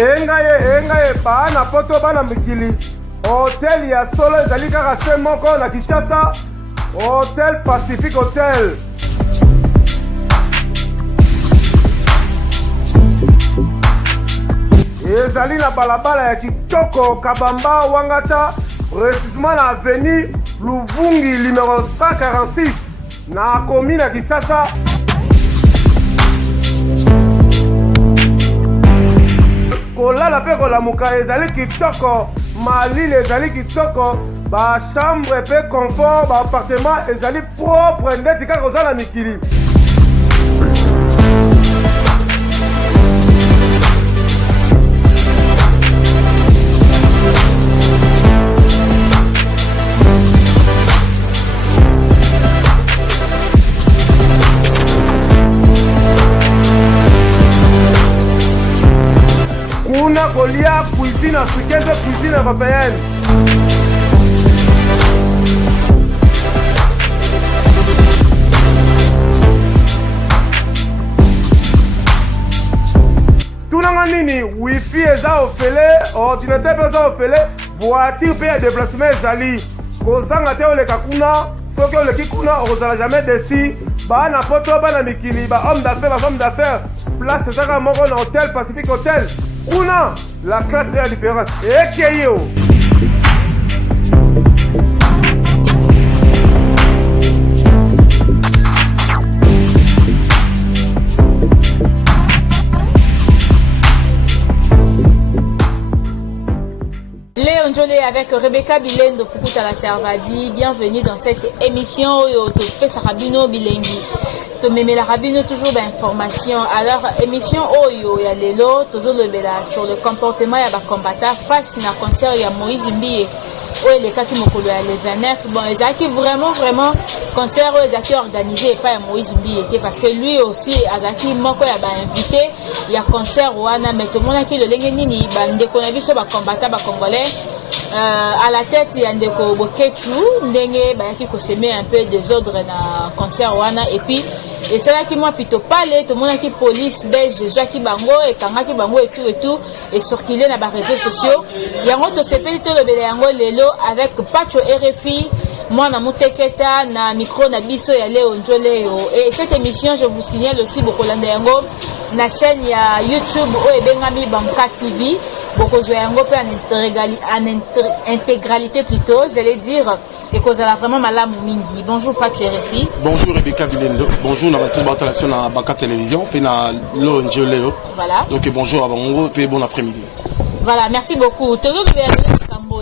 engaye bana poto bana mikili hotel ya solo ezali kaka se moko na Kinshasa, Hotel Pacific Hotel. Ezali na balabala ya kitoko Kabamba Wangata, précisément na avenue Luvungi numéro 146 na commune ya Kinshasa. Kolala pe kolamuka ezali kitoko, malile ezali kitoko, ba chambre pe confort, ba appartement ezali propre ndeti kaka ozala mikili. Kuna kolia cuisine africaine, cuisine européenne. Tunanga nini wifi eza ofele, ordinateur pe eza ofele, voiture pe ya déplacement ezali. Kozanga te oleka kuna, soki oleki kuna ozala jamais déçu. Bana poto bana mikili, ba homme d'affaires, ba femme d'affaires. Place ezaka moko na Hotel Pacific Hotel. Una, la classe est la différence. Et yo. Léon Jolé avec Rebecca Bilendo Pukuta la Servadi. Bienvenue dans cette émission de Pesarabino Bilengi. Tomemela Rabino toujours d'informations. Alors émission Oyo ya lelo tozo lebela sur le comportement ya ba combattant face na concert ya Moïse Mbiye. Oyo le kaki mokolo ya le 29. Bon, ezaki vraiment concert oyo ezaki organisé par Moïse Mbiye parce que lui aussi azaki moko ya ba invité ya concert wana mais tout monde qui le lenge nini bande kona biso ba combattant ba congolais. À la tête il y a ndeko Bokechu ndenge bayaki ko semer un peu désordre na concert wana et puis et c'est là qui moi plutôt parler tout le monde qui police belge Jésus qui bango et kanga qui bango et tout et circuler na ba réseaux sociaux yango to sepeli to lebele yango lelo avec Pacho RFI moi na muteketa na micro na biso ya Léon Jolé et cette émission je vous signale aussi beaucoup landa yango na chaîne ya YouTube o ebengami Banka TV beaucoup zo yango pe en intégralité plutôt j'allais dire et cause la vraiment malamu mingi. Bonjour Pacho RFI. Bonjour Rebecca Bilendo. Bonjour na toute la relation na Banka Télévision pe na Léon Jolé. Voilà. Donc bonjour à Bango pe bon après-midi. Voilà, merci beaucoup. Toujours le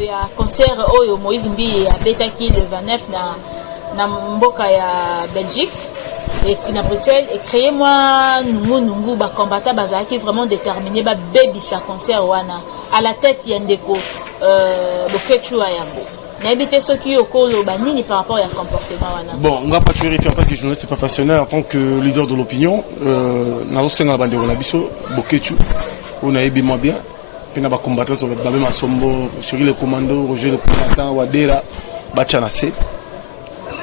il y a concert Oyo Moïse Mbiye à Betaki le 29 na mboka ya Belgique et na Bruxelles et créer moi nungu ba combattant bazaki vraiment déterminé ba baby sa concert wana à la tête yandeko Bokechu ayambo. N'habitez ceux qui okolo banini par rapport à comportement wana. Bon, on va pas tuer en tant que journaliste professionnel en tant que leader de l'opinion na osenga la bande na biso Bokechu on a ébi moi bien. Pena ba combattant sur Babé Masombo, Chéri le commando, Roger le combattant, Wadera, Bachanase.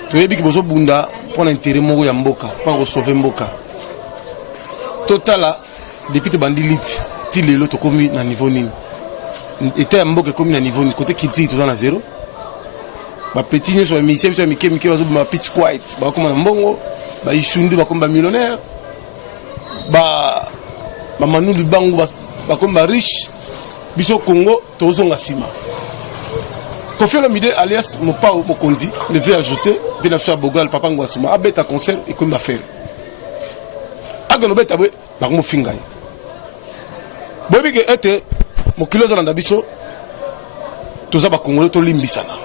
Tu es bien que bozo bunda pour l'intérêt moko ya mboka, pour sauver mboka. Total depuis te bandi lit, ti lelo to komi na niveau nini. Était mboka komi na niveau ni côté kilti to na zéro. Ba petit ne so mi so mi kemi bazo ba pitch quiet, ba koma na mbongo, ba ishundu ba komba millionnaire. Ba manu libangu ba komba riche. Biso Congo, tozonga sima. Kofi Olomide alias Mopao Mokondi devait ajouter Venafia Bogal Papa Ngwasuma abeta concert et comme affaire. Agano beta bwe ba mo fingai. Bobi ke ete mokilo za na biso toza ba Congolais to limbisana.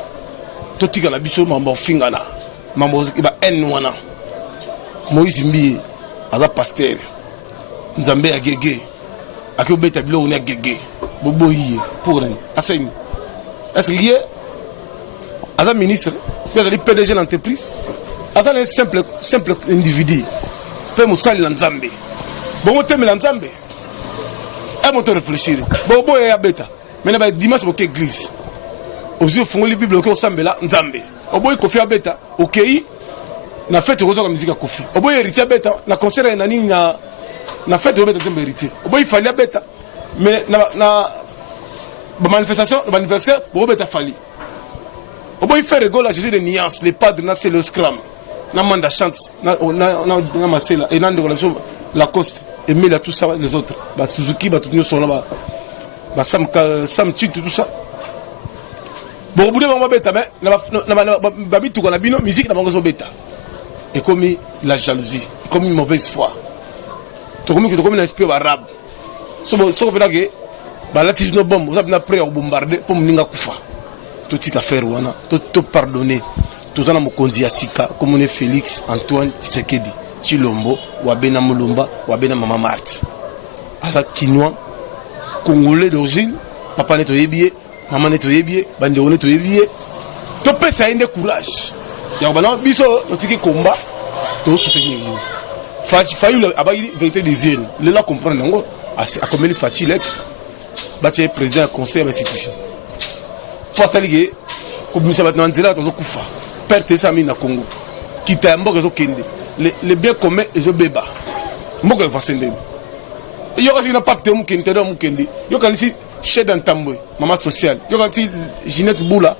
To tika na biso mambo fingana. Mambo ba en wana. Moïse Mbiye aza pasteur. Nzambe ya gege. Aki obeta bilo on ya gege. Bobo yé pour rien. Asseyni. Est-ce qu'il y a un ministre, il y a des PDG d'entreprise, il y a un simple individu, peut me salir dans Zambé. Bon, on t'aime dans Zambé. Et on te réfléchir. Bon, bon, il y a bêta. Mais il y a dimanche pour l'église. Aux yeux font les bibles au Zambé là, Zambé. Au bout, il y a bêta. Ok, na fête rose comme musique à Kofi. Au bout, il y a bêta. Na concert na fête de bêta de hérité. Au bout, il fallait bêta. mais na manifestation l'anniversaire pour beta fali on peut faire rigolo à Jésus de nuances les padres na c'est le scrum na manda chante na masela et na de relation la coste et mais là tout ça les autres ba Suzuki ba tout nous sont là ba sam tout ça bon au bout de moment beta mais na bitu kana bino musique na bango beta et comme la jalousie comme une mauvaise foi to comme l'esprit arabe so que balati no bombe vous avez prêt à bombarder pour mninga kufa tout tika faire wana tout pardonner tout ça na mokonzi ya sika comme on est Félix Antoine Tshisekedi Chilombo wabena Mulumba wabena Mama Marthe asa kinwa congolais d'origine papa neto yebie maman neto yebie bande neto yebie to pesa inde courage ya bana biso otiki combat to soutenir fayu abayi vérité des yeux le la comprendre ngo a comme il facile être bâti président du conseil d'institution. Portalige, comme nous savons maintenant, nous avons perte ça na Congo. Qui t'a un bon réseau kende. Les biens communs et je béba. Moi je vais sender. Et il y a aussi un pacte de Mukende dans Mukende. Il y a aussi chef d'Antamboy, maman sociale. Il y a aussi Ginette Boula,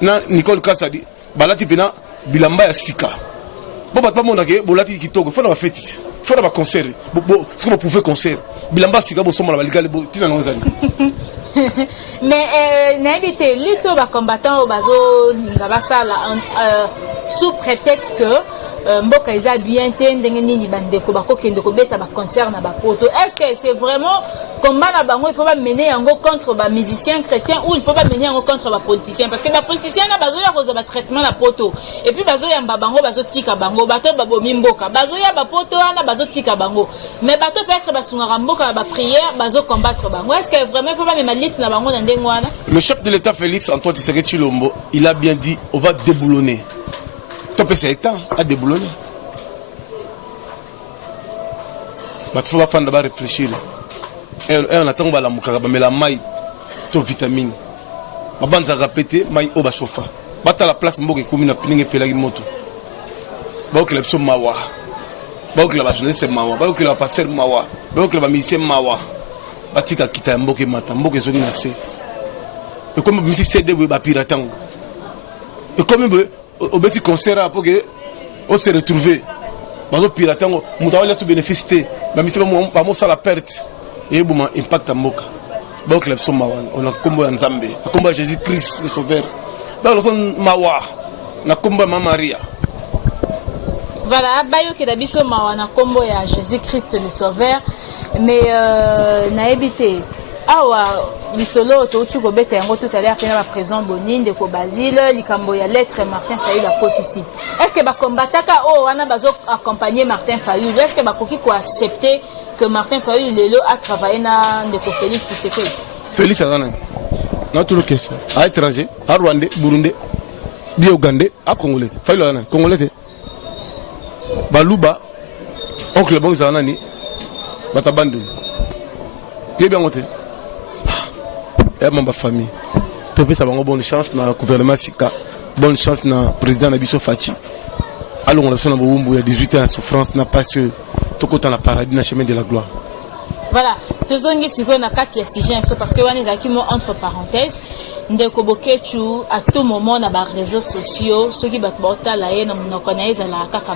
na Nicole Kassadi, balati pena bilamba ya sika. Bon bah pas mon agé, bolati qui togue. Faut la fête. Faut la concert. Bon, ce que vous pouvez concert. Bilamba sika bo somo la liga bo tina nozali. Mais n'habité les toba combattants au bazo ngabasala sous prétexte que mboka eza bien te ndenge nini bandeko bakokende kobeta ba concert na ba poto. Est-ce que c'est vraiment combat na bango il faut pas mener yango contre ba musiciens chrétiens ou il faut pas mener yango contre ba politiciens parce que ba politiciens na bazo ya koza ba traitement na poto et puis bazo ya bango bazo tika bango bato babomi mboka bazo ya ba poto na bazo tika bango mais bato peut-être basunga mboka ba prière bazo combattre bango. Est-ce que vraiment il faut pas même lit na bango na ndenge wana? Le chef de l'État Félix Antoine Tshisekedi Tshilombo, il a bien dit on va déboulonner. Toi, c'est état à déboulonner. Mais il faut d'abord réfléchir. Et on attend la mouka, mais la maille, to vitamine. Ma bande a répété, maille au bas chauffa. Bata la place, mboke comme une pilingue pelagi moto. Bah que l'option mawa. Bah que la jeunesse mawa. Bah que la passer mawa. Bah que la musicien mawa. Batika kita mboke mata, mboke zoni nase. Et comme monsieur CD ba piratango. Et comme au petit concert pour que on se retrouve bazo piratango mutawa tu bénéficier ba monsieur ba mo sala perte et bon impact à mboka ba club so mawan on a kombo ya Nzambe kombo Jésus Christ le sauveur ba lo son mawa na kombo Mama Maria. Voilà bayo ke dabiso mawa na kombo ya Jésus Christ le sauveur mais na ebité awa bisolo to tu ko beta yango tout à l'heure pena ba présent boninde ko Basile likambo ya lettre Martin Fayulu la côte ici. Est-ce que ba combataka o wana bazo accompagner Martin Fayulu? Est-ce que ba koki ko accepter que Martin Fayulu lelo a travaillé na ndeko Félix Tshisekedi? Félix azana na tout le question à étranger à Rwanda Burundi bi Uganda à Congolais Fayulu azana Congolais baluba oncle bon azana ni batabandu bien monté et ma famille. Tu peux savoir bonne chance dans le gouvernement Sika, bonne chance dans le président Nabiso Fati. Alors on a son il y a 18 ans en souffrance, n'a pas su tout côté dans la paradis, dans le chemin de la gloire. Voilà, tu as sur une carte de sujet parce que on est aquí entre parenthèses. Ndeko Bokechu à tout moment dans les réseaux sociaux, ceux qui battent bota la haine, on connaît la kaka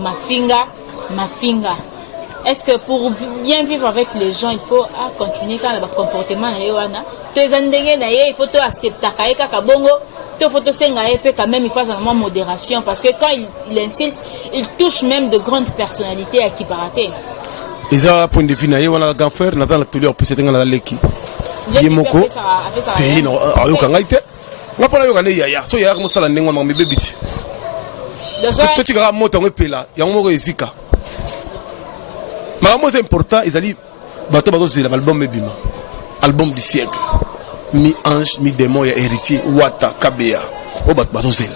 mafinga. Est-ce que pour bien vivre avec les gens, il faut continuer quand le comportement il faut accepter il faut quand même il faut avoir modération parce que quand il insulte, il touche même de grandes personnalités à qui paraît. Ils ont un point de vue, on a un grand frère, on a la télé, on peut se tenir dans la leki. Yemoko, pays non, ayoka ngaite. On va yoka ne yaya, so yaya comme ça la nengo ma bébé bit. Toi tu vas monter un peu là, il y a un mot ezika. Mais c'est important, ils ont dit, c'est l'album album du siècle. Mi ange, mi démon, ya héritier, Wata, Kabea. Oh, c'est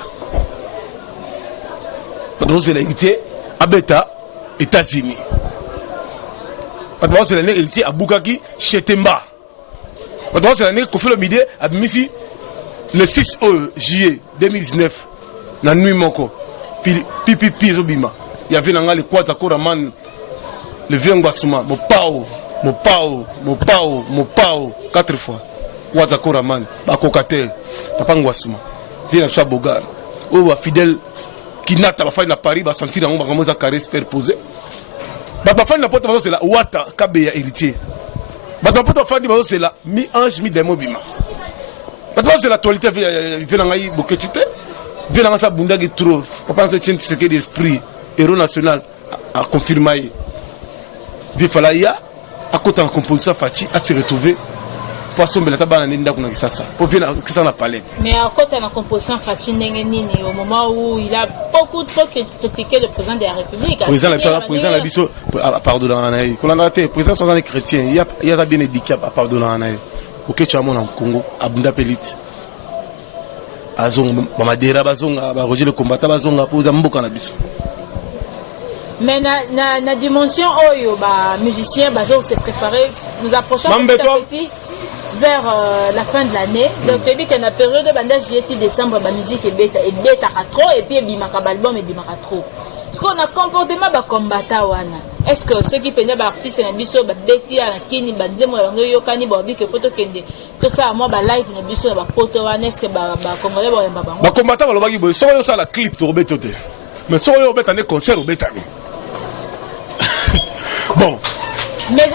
là. Héritier, Abeta, États-Unis. C'est l'héritier à Bukaki, Chetemba. C'est l'année qu'on fait le midi à Missi, le 6 juillet 2019, la nuit moko. Pipi, Zobima. Il y avait les Kwata Koraman. Le vieux Ngwasuma, Pao, Mopao 4 fois. Wazakora man, Bakokater, Papa Ngwasuma, Vina Chua Bogar, ou fidèle qui n'a pas fait la Paris, va sentir un moment à carré superposé. Bafan la porte c'est la Wata Kabeya héritier. Bafan Fandi c'est la mi-ange mi-démon bima. Maintenant c'est l'actualité vient ngai boketute. Vient dans sa bunda qui trouve. Papa se tient ce qui est d'esprit héros national a confirmé. Vifalaya à côté en composition Fati à se retrouver. Poisson belata bana nenda kuna kisasa. Pour venir qui s'en a palette. Mais à côté en composition Fati Ndengenini au moment où il a beaucoup trop critiqué le président de la République. Le président la biso pardon anaï. Qu'on a raté président sont des chrétiens. Il y a bien éduqué pardon anaï. OK tu as mon en Congo abunda pelite. Azong Mamadera bazonga ba Roger le combattant bazonga pour mboka na biso. Mais na dimension oyo ba musicien bazo se préparer nous approchons petit à petit vers la fin de l'année. Donc depuis que na période de bandage juillet décembre ba musique et beta trop et puis bimaka album et bimaka trop. Est-ce qu'on a comportement ba combattant wana? Est-ce que ceux qui peuvent ba artiste na biso ba beti ya kini ba nzemo ya ngoyo kani ba bi que photo kende to ça moi ba live na biso ba photo wana est-ce que ba congolais ba bango ba combattant ba lobaki boy so yo ça la clip to beto te. Mais so yo beta ne concert au beta. Bon. Mais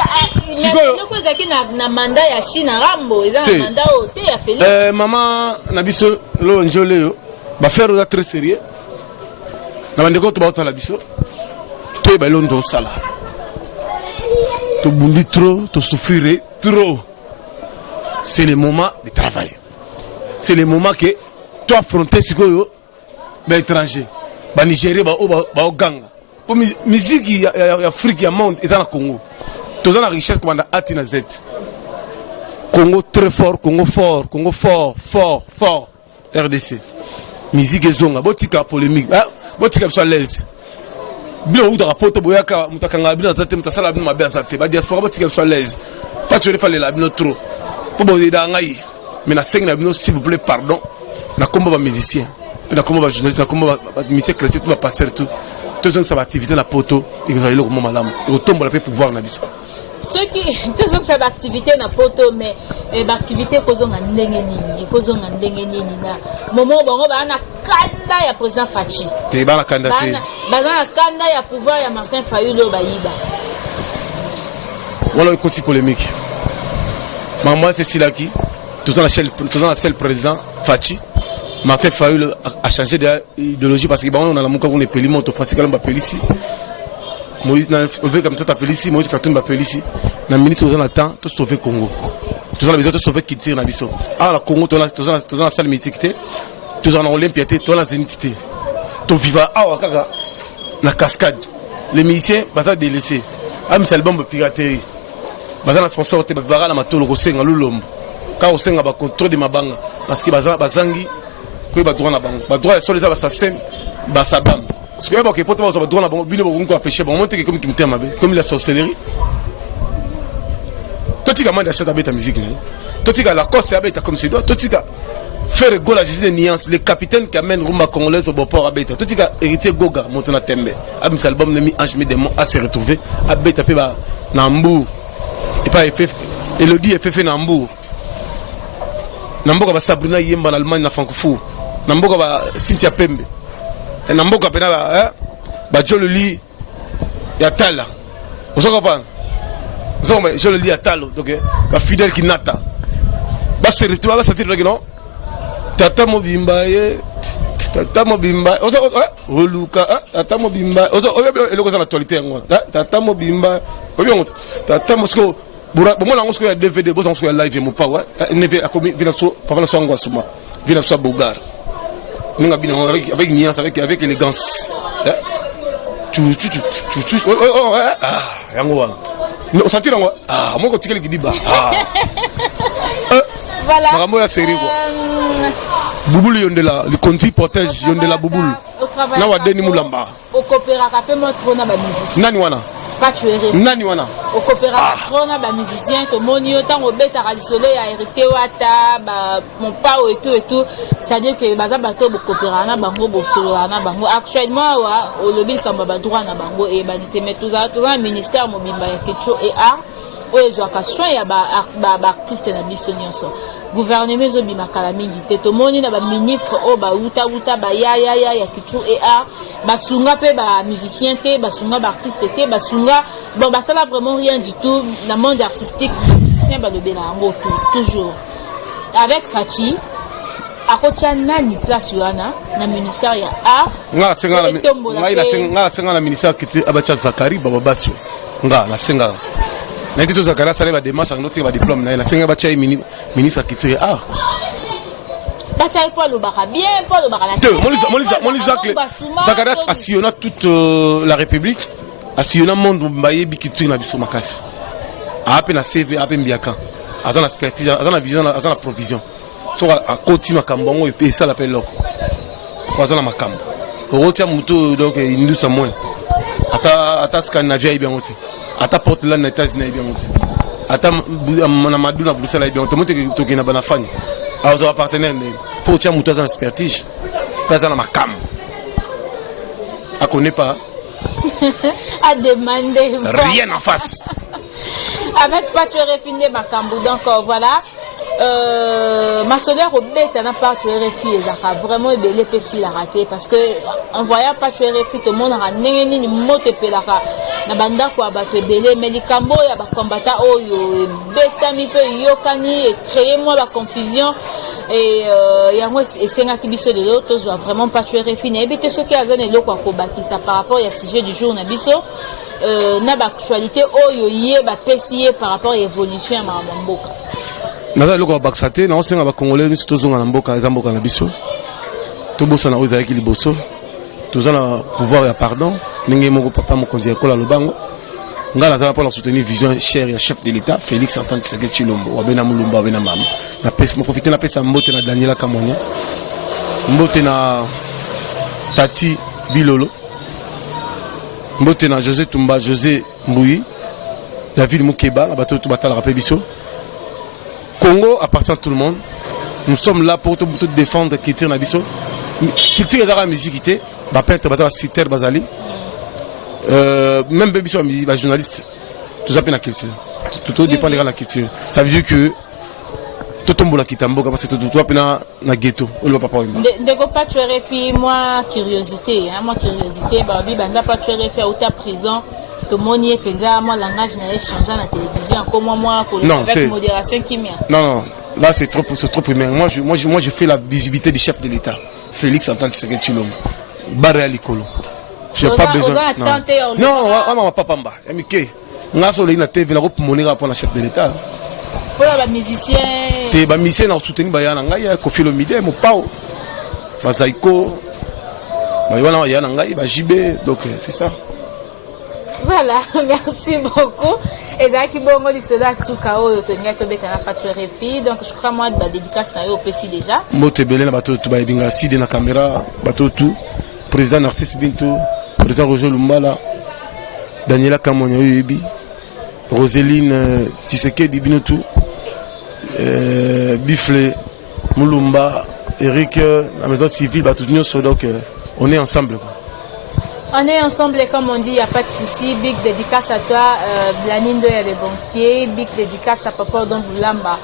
il y a des choses qui na mandat ya Chine Rambo, ils ont mandat au thé à Félix. Maman na biso lo njole yo ba faire ça très sérieux. Na bandeko to ba otala biso. To ba lo ndo sala. To bundi trop, to souffrir trop. C'est le moment de travail. C'est le moment que tu affronter ce que ba étranger. Ba Nigeria ba Oganga. Pour musique il y a Afrique il y a monde ils en Congo. Tous en la richesse comme on a Atina Z. Congo très fort, Congo fort, Congo fort. RDC. Musique et zonga, botika polémique. Botika soit l'aise. Bien ou de rapport to boyaka mutakanga bien zate mutasala bien mabia zate. Ba diaspora botika soit l'aise. Pas tu fallait la bien trop. Pour boder da ngai. Mais na 5 na bien s'il vous plaît pardon. Na combat ba musicien. Na combat ba journaliste, na combat ba musicien chrétien tout va passer tout. Tous ceux qui sont activité la poto et que vous allez le comment madame au tombe la paix pour voir na biso. Ceux qui tous ceux qui sont activité na poto mais activité kozonga ndengeni na moment bango ba na kanda ya président Fachi. Te ba na kanda te. Ba na kanda ya pouvoir ya Martin Fayulu ba yiba. Voilà une petite polémique. Maman c'est Silaki, tous dans la seule président Fachi. Martin Fayulu a changé d'idéologie parce que on a la mouka on est peli monto français quand on appelle ici. Moïse on veut comme tout appelle ici, Moïse Katumba appelle ici. Na minute on attend tout sauver Congo. Tout ça la besoin de sauver qui tire na biso. Ah la Congo tout dans la salle mythique tout dans l'Olympiade, tout dans la zénithité. Tout viva ah kaka la cascade. Les musiciens baza délaissés. Ah mais album piraterie. Baza na sponsor te bavara la matolo kosenga lulombo. Quand on senga ba contrôle de mabanga parce que bazangi que ba droit na bango ba droit sur les assassins ba sabam parce que ba ke poto ba droit na bango bino ba ko empêcher ba monter comme qui comme la sorcellerie totika manda chata beta musique ne totika la course ya beta comme c'est doit totika faire go la justice de nuance le capitaine qui amène rumba congolaise au port à beta totika héritier Goga Montana Tembe a mis album ne mi ange mi démon à se retrouver à beta pe ba Nambour et pas FF Elodie FF Nambour Namboka ba Sabrina Yemba en Allemagne na Francfort Namboka ba Cynthia Pembe et Namboka pena ba Jololi ya Tala vous comprenez vous Jololi ya Talo donc ba fidèle qui nata ba se retrouver ba sentir que non tata mobimba oluka tata mobimba eloko za l'actualité ngo tata mobimba tata mosko bura bon là on se DVD bon on se live mo power neve akomi vina so papa na so ngwasuma vina so Bogar ninga bina avec nuance avec élégance tu yango wana no sentir ngo moko tikeli kidiba voilà makambo ya série quoi Bouboule yondela le conti protège yondela Bouboule na wa deni mulamba au coopéra ka pe mo trona ba musicien nani wana pas tuer nani wana au coopéra trona ba musicien to moni autant au beta ka soleil ya héritier wata ba mon pao et tout c'est-à-dire que baza bato bo coopéra na bango bo solo na bango actuellement wa au lobby kamba ba droit na bango et ba diteme tout ça ministère mobimba ya kecho et art oyo ezwaka soin ya baartiste na biso nyonso. Gouvernement ezobimaka mingi te tomoni na baministre oyo bauta bayaya ya culture et art basunga mpe bamusicien te basunga baartiste te basunga bon basala vraiment rien du tout na monde artistique bamusicien balobela yango toujours avec Fachi akotia nani place wana na ministère ya art nga senga la ministère kiti abacha Zakari baba basio nga na senga na kiti Zakari sala ba démarche ngoti ba diplôme na senga bacha ministre kiti art bacha il faut le baka bien pour le baka la Molisa Zakari assillonna toute la République assillonna monde mbayebi kiti na biso makasi ape na CV ape mbiaka azana expertise azana vision azana provision so a côté makambongo et ça l'appelle loko azana makambo rotia muto donc indu sa moins ata Scandinavia bien ote ata Portland na États-Unis bien ote ata na Maduna Bruxelles bien ote monte to kina bana fani azo partenaire faut tia muto azana expertise azana makambo a connaît pas à demander rien en face avec pas tu refiner makambo donc voilà ma sœur au bête n'a pas tué les zaka vraiment belé pessi la raté parce que en voyant pas tué tout le monde a nengeni ni mote pelaka na banda ko abato belé mais les cambo ya ba combattant oyo beta mi pe yokani et créer moi la confusion et yango esenga kibiso de l'autre doit vraiment pas tué refiner bete ce qui azana eloko akobaki ça par rapport au sujet du jour na biso na ba actualité oyo yé ba pesier par rapport à l'évolution ya mamboka naza loko baksate na osenga ba congolais ni tozonga na mboka ezamboka na biso tobosa na ozaki liboso tozana pouvoir ya pardon ninge moko papa mokonzi ekola lobango ngala za pour soutenir vision chère ya chef de l'état Félix Antoine Tshisekedi Tshilombo wabena mulumba wabena mama na pesa mo profiter na pesa mbote na Daniela Kamonya mbote na Tati Bilolo mbote na José Tumba José Mbouyi David Mukeba la bateau tout batala rappel biso Congo appartient à tout le monde. Nous sommes là pour tout défendre culture nabiso. Culture de la musique ba peintre bazala citer bazali. Même biso ba journaliste. Tout ça na culture. Tout dépend de la culture. Ça veut dire que tout tombe la kitambo parce que tout pena na ghetto. On va pas parler. Ndeko pas tu refi moi curiosité, hein, moi curiosité ba bi banda pas tu refi ou ta prison. Tout le monde y est pensé, moi, langage n'a changé à la télévision, comme moi, avec modération qui m'y a. Non, là c'est trop primaire. Moi, je fais la visibilité du chef de l'État, Félix Antoine Tshisekedi Tshilombo. Barré à l'école. Je n'ai pas besoin. Non, on va pas pamba. On a sur la TV, on a monnaie pour le chef de l'État. Pour les musiciens. Les musiciens ont soutenu Bayananga, Kofi Olomide, Mopao, Bazaiko, Bayananga, Jibé, donc c'est ça. Voilà, merci beaucoup. Et ça qui bon dit cela sous KO Tonia Tobeka na facture fi donc je crois moi de dédicace na yo PC déjà. Mote belé na bato tu ba binga side na caméra bato tout président Narcisse Bintou, président Roger Lumbala, Daniela Kamonya Yebi, Roseline Tshisekedi Binotou, Bifle Mulumba, Eric la maison civile bato nyonso donc on est ensemble quoi. On est ensemble et comme on dit, il n'y a pas de souci. Big dédicace à toi, Blanindo et les banquiers. Big dédicace à Papa Don Boulamba.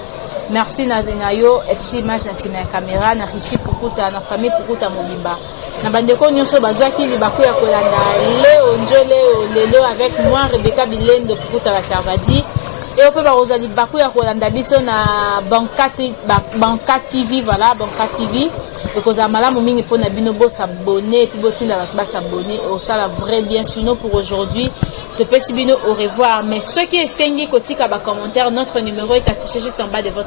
Merci Nayo, et image na sima caméra, na richi pukuta, na famille pukuta mobimba. Na bandeko nyonso bazwaki libaku ya kolanda leo njole lelo avec moi Rebecca Bilendo pukuta la Servadi. Et on peut baroza libaku ya kolanda biso na Banka TV, voilà, Banka TV. Et que ça m'a mingi pour nabino bo s'abonner et puis botinda va s'abonner au ça la vrai bien sinon pour aujourd'hui te peux sibino au revoir mais ceux qui est sengi kotika ba commentaire notre numéro est affiché juste en bas de votre